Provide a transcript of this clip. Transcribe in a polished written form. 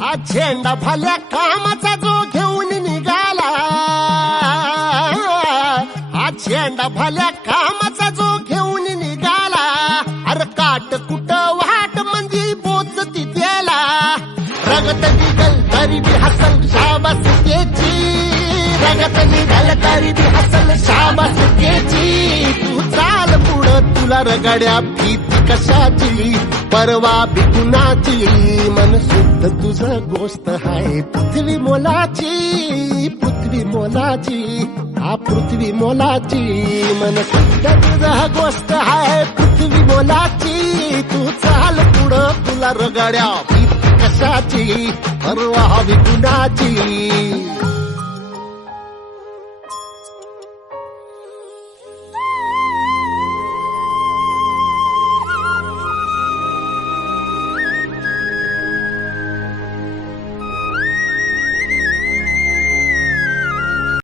हा झेंडा भल्या कामाचा जो घेऊन निघाला, हा झेंडा भल्या कामाचा जो घेऊन निघाला, अरे काट कुट वाट मंदी बोचती त्याला, रगत निघल तरी बी हसल शाबास त्याची, रगत निघल तरी बी हसल शाबास त्याची. तू चाल पुढं तुला रगड्या भीती कशाची, परवा भी कुणाची, मन शुद्ध तुझं गोष्ट हाय पृथ्वी मोलाची, पृथ्वी मोलाची, हा पृथ्वी मोलाची, मन शुद्ध तुझं गोष्ट हाय पृथ्वी मोलाची. तू चाल पुढं तुला रगड्या भीती कशाची, परवा भी कुणाची.